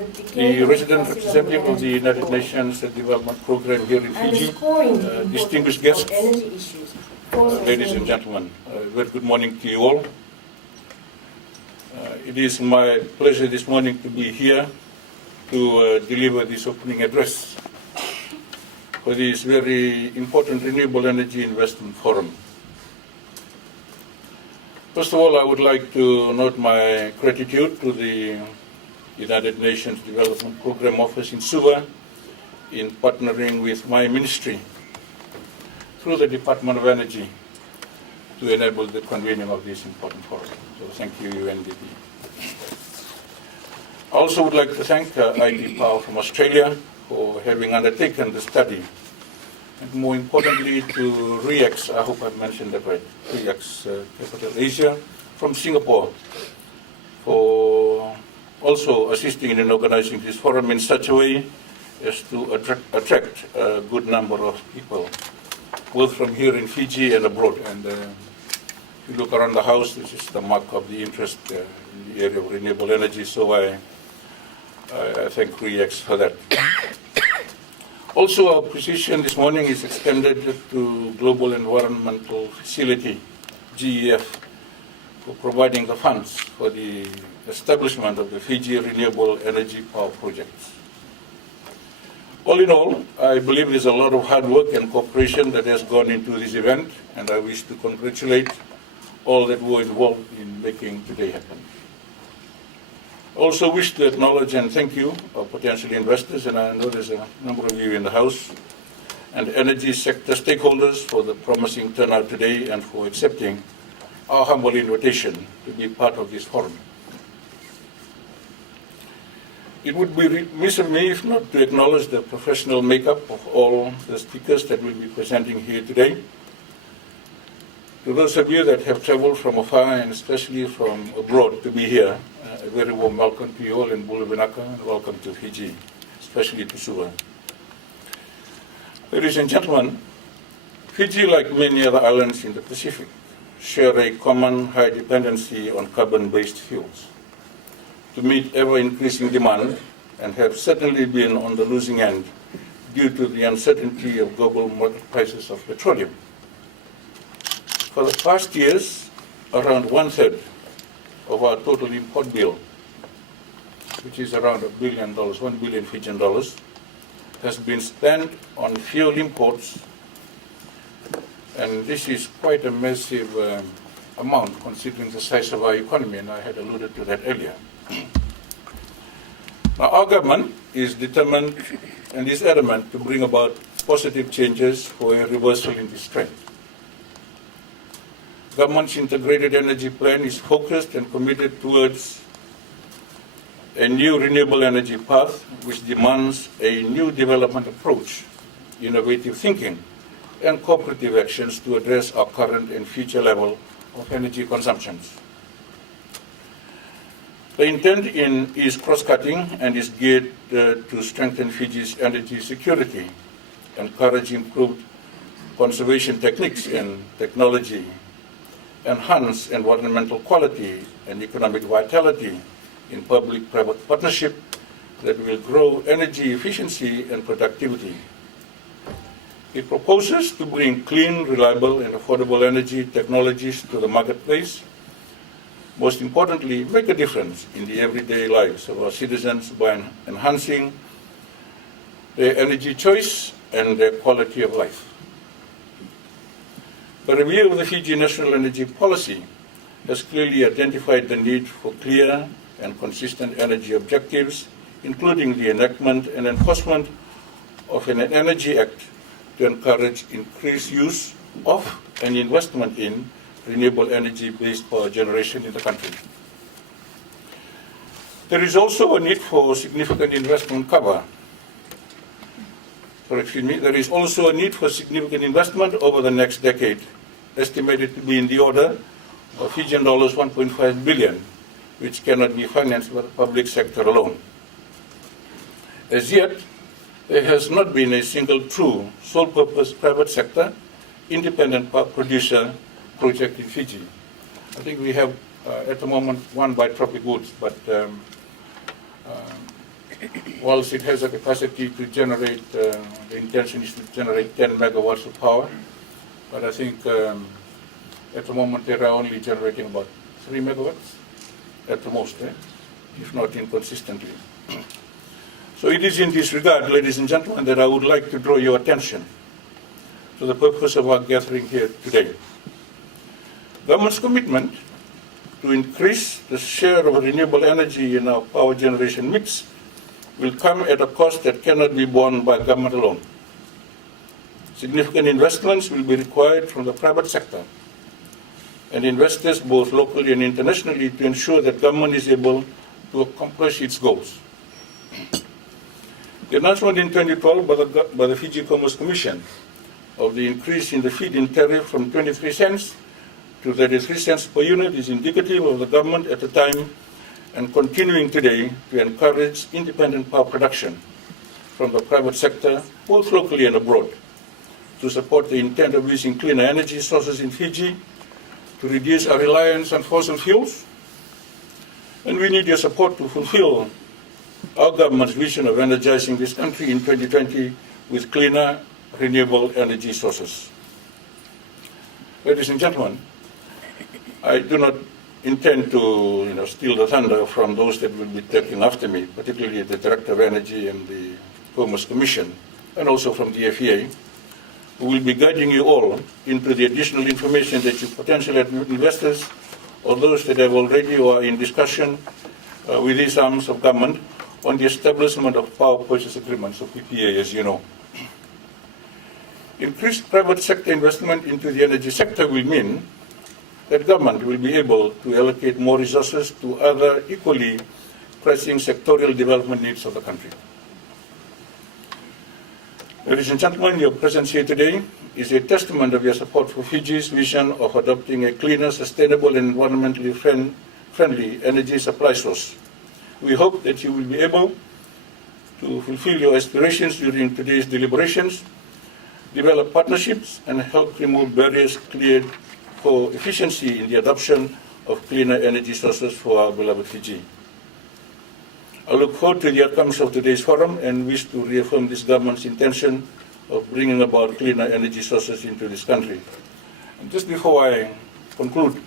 the resident representative of the United Nations Development Program here in Fiji, distinguished guests, ladies and gentlemen, very good morning to you all. It is my pleasure this morning to be here to deliver this opening address for this very important Renewable Energy Investment Forum. First of all, I would like to note my gratitude to the United Nations Development Program Office in Suva in partnering with my ministry through the Department of Energy to enable the convening of this important forum. So thank you, UNDP. I also would like to thank ID Power from Australia for having undertaken the study, and more importantly to REAX, I hope I mentioned that right, REAX Capital Asia from Singapore for also assisting in organizing this forum in such a way as to attract a good number of people, both from here in Fiji and abroad. And if you look around the house, this is the mark of the interest in the area of renewable energy, so I thank REAX for that. Also, our appreciation this morning is extended to Global Environmental Facility, GEF, for providing the funds for the establishment of the Fiji Renewable Energy Power Projects. All in all, I believe there's a lot of hard work and cooperation that has gone into this event, and I wish to congratulate all that were involved in making today happen. I also wish to acknowledge and thank you, our potential investors, and I know there's a number of you in the House, and energy sector stakeholders for the promising turnout today and for accepting our humble invitation to be part of this forum. It would be remiss of me if not to acknowledge the professional makeup of all the speakers that will be presenting here today. To those of you that have traveled from afar and especially from abroad to be here, a very warm welcome to you all in Bula Vinaka and welcome to Fiji, especially to Suva. Ladies and gentlemen, Fiji, like many other islands in the Pacific, share a common high dependency on carbon-based fuels to meet ever-increasing demand, and have certainly been on the losing end due to the uncertainty of global market prices of petroleum. For the past years, around 1/3 of our total import bill, which is around $1 billion, 1 billion Fijian dollars, has been spent on fuel imports, and this is quite a massive amount considering the size of our economy, and I had alluded to that earlier. Now, our government is determined and is adamant to bring about positive changes for a reversal in this trend. Government's integrated energy plan is focused and committed towards a new renewable energy path which demands a new development approach, innovative thinking, and cooperative actions to address our current and future level of energy consumptions. The intent is cross-cutting and is geared to strengthen Fiji's energy security, encourage improved conservation techniques and technology, enhance environmental quality and economic vitality in public-private partnership that will grow energy efficiency and productivity. It proposes to bring clean, reliable, and affordable energy technologies to the marketplace. Most importantly, make a difference in the everyday lives of our citizens by enhancing their energy choice and their quality of life. The review of the Fiji National Energy Policy has clearly identified the need for clear and consistent energy objectives, including the enactment and enforcement of an Energy Act to encourage increased use of and investment in renewable energy-based power generation in the country. There is also a need for significant investment There is also a need for significant investment over the next decade, estimated to be in the order of Fijian dollars 1.5 billion, which cannot be financed by the public sector alone. As yet, there has not been a single true, sole-purpose private sector, independent power producer project in Fiji. I think we have, at the moment, one by Tropic Woods, but whilst it has a capacity to generate, the intention is to generate 10 megawatts of power, but I think at the moment they are only generating about 3 megawatts at the most, if not inconsistently. So it is in this regard, ladies and gentlemen, that I would like to draw your attention to the purpose of our gathering here today. Government's commitment to increase the share of renewable energy in our power generation mix will come at a cost that cannot be borne by government alone. Significant investments will be required from the private sector and investors both locally and internationally to ensure that government is able to accomplish its goals. The announcement in 2012 by the Fiji Commerce Commission of the increase in the feed-in tariff from 23 cents to 33 cents per unit is indicative of the government at the time and continuing today to encourage independent power production from the private sector, both locally and abroad, to support the intent of using cleaner energy sources in Fiji, to reduce our reliance on fossil fuels. And we need your support to fulfill our government's vision of energizing this country in 2020 with cleaner, renewable energy sources. Ladies and gentlemen, I do not intend to steal the thunder from those that will be taking after me, particularly the Director of Energy and the Commerce Commission, and also from the FEA, who will be guiding you all into the additional information that you potential investors or those that have already or are in discussion with these arms of government on the establishment of power purchase agreements, or PPA, as you know. Increased private sector investment into the energy sector will mean that government will be able to allocate more resources to other equally pressing sectorial development needs of the country. Ladies and gentlemen, your presence here today is a testament of your support for Fiji's vision of adopting a cleaner, sustainable, and environmentally friendly energy supply source. We hope that you will be able to fulfill your aspirations during today's deliberations, develop partnerships, and help remove barriers created for efficiency in the adoption of cleaner energy sources for our beloved Fiji. I look forward to the outcomes of today's forum and wish to reaffirm this government's intention of bringing about cleaner energy sources into this country. And just before I conclude,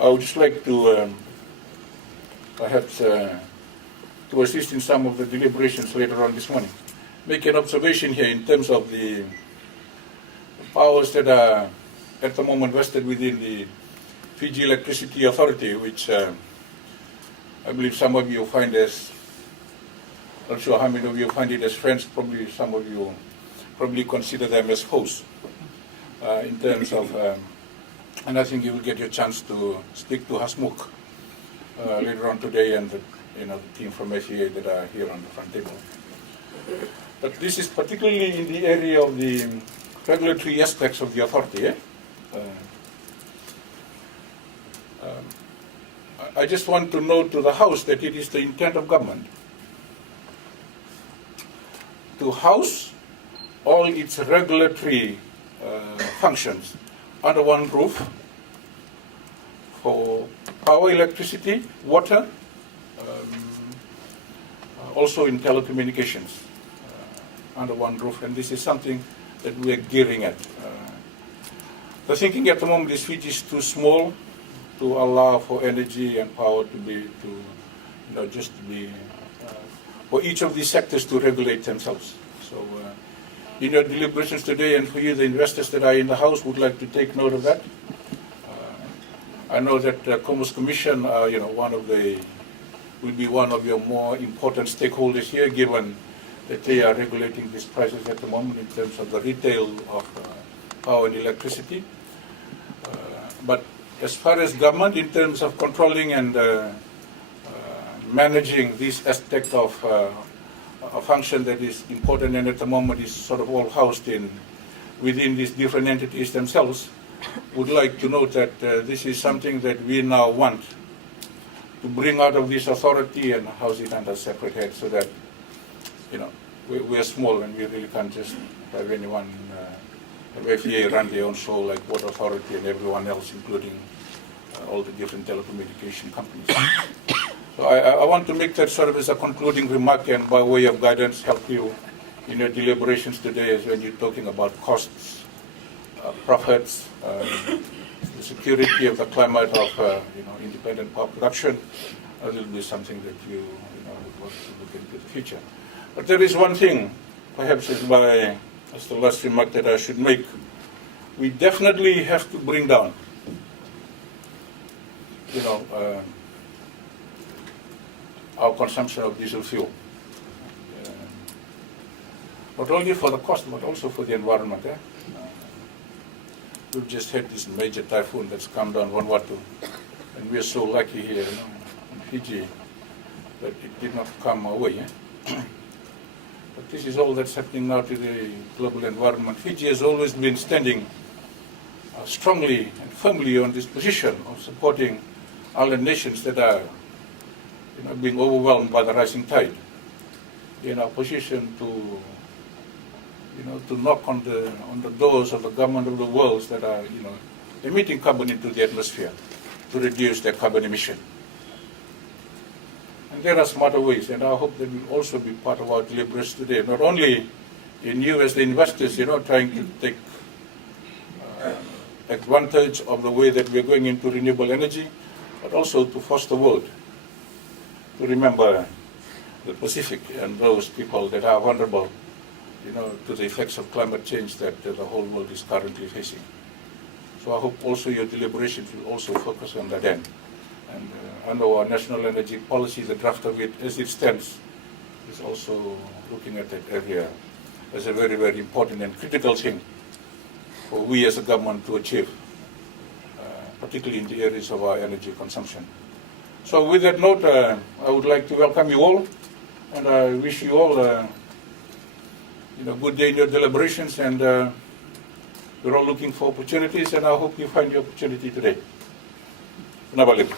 I would just like to perhaps to assist in some of the deliberations later on this morning, make an observation here in terms of the powers that are at the moment vested within the Fiji Electricity Authority, which I believe some of you find as, not sure how many of you find it as friends, probably some of you probably consider them as foes in terms of, and I think you will get your chance to speak to Hasmukh later on today and the team from FEA that are here on the front table. But this is particularly in the area of the regulatory aspects of the authority. I just want to note to the House that it is the intent of government to house all its regulatory functions under one roof for power, electricity, water, also in telecommunications under one roof, and this is something that we are gearing at. The thinking at the moment is Fiji is too small to allow for energy and power to be, for each of these sectors to regulate themselves. So in your deliberations today, and for you, the investors that are in the House, would like to take note of that. I know that the Commerce Commission, will be one of your more important stakeholders here, given that they are regulating these prices at the moment in terms of the retail of power and electricity. But as far as government, in terms of controlling and managing this aspect of a function that is important and at the moment is sort of all housed within these different entities themselves, would like to note that this is something that we now want to bring out of this authority and house it under separate head, so that we are small and we really can't just have anyone have FEA run their own show like Water Authority and everyone else, including all the different telecommunication companies. So I want to make that sort of as a concluding remark, and by way of guidance, help you in your deliberations today is when you're talking about costs, profits, the security of the climate of independent power production. That will be something that you would want to look into the future. But there is one thing, perhaps as the last remark that I should make. We definitely have to bring down, our consumption of diesel fuel. Not only for the cost, but also for the environment. We've just had this major typhoon that's come down Vanuatu, and we are so lucky here in Fiji that it did not come our way. But this is all that's happening now to the global environment. Fiji has always been standing strongly and firmly on this position of supporting island nations that are being overwhelmed by the rising tide. In our position to knock on the doors of the government of the world that are emitting carbon into the atmosphere to reduce their carbon emission. And there are smarter ways, and I hope that will also be part of our deliberations today. Not only in you as the investors, trying to take advantage of the way that we're going into renewable energy, but also to force the world to remember the Pacific and those people that are vulnerable, to the effects of climate change that the whole world is currently facing. So I hope also your deliberations will also focus on that end. And I know our national energy policy, the draft of it as it stands, is also looking at that area as a very, very important and critical thing for we as a government to achieve, particularly in the areas of our energy consumption. So with that note, I would like to welcome you all, and I wish you all a good day in your deliberations, and we're all looking for opportunities, and I hope you find the opportunity today. Nabalik.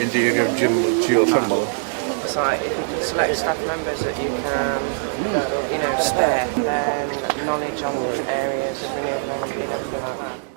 In the area of geothermal. So if you can select staff members that you can, spare, then knowledge on areas of renewable energy and everything like that.